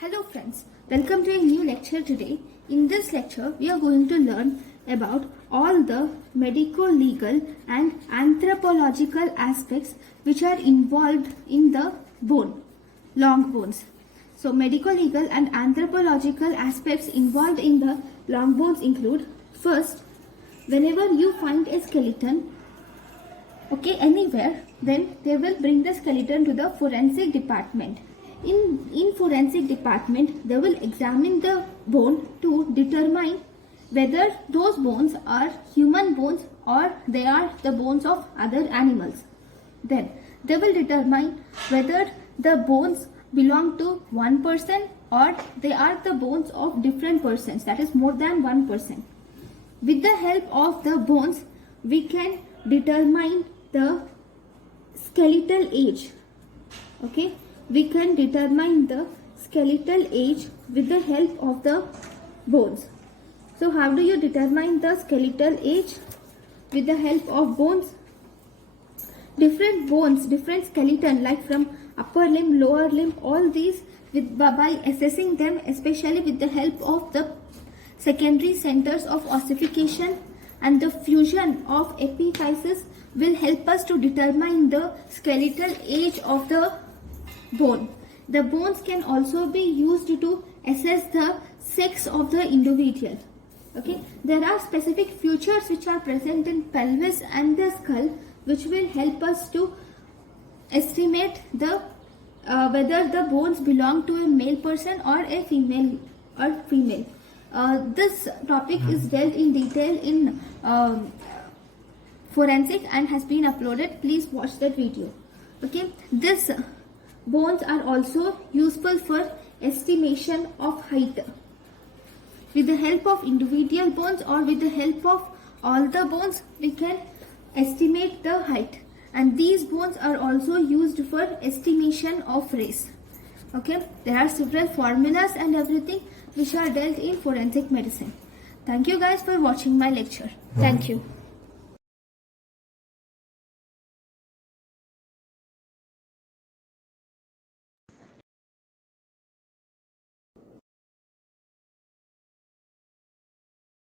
Hello friends, welcome to a new lecture today. In this lecture, we are going to learn about all the medico-legal and anthropological aspects which are involved in the bone, long bones. So medico-legal and anthropological aspects involved in the long bones include, first, whenever you find a skeleton, anywhere, then they will bring the skeleton to the forensic department. In forensic department, they will examine the bone to determine whether those bones are human bones or they are the bones of other animals. Then they will determine whether the bones belong to one person or they are the bones of different persons, that is more than one person. With the help of the bones, we can determine the skeletal age. We can determine the skeletal age with the help of the bones. So how do you determine the skeletal age? With the help of bones. Different bones, different skeleton, like from upper limb, lower limb, all these by assessing them, especially with the help of the secondary centers of ossification and the fusion of epiphyses, will help us to determine the skeletal age of the bone. The bones can also be used to assess the sex of the individual. There are specific features which are present in pelvis and the skull, which will help us to estimate the whether the bones belong to a male person or a female. This topic is dealt in detail in forensic and has been uploaded. Please watch that video. This bones are also useful for estimation of height. With the help of individual bones or with the help of all the bones, we can estimate the height. And these bones are also used for estimation of race. There are several formulas and everything which are dealt in forensic medicine. Thank you guys for watching my lecture. Thank you.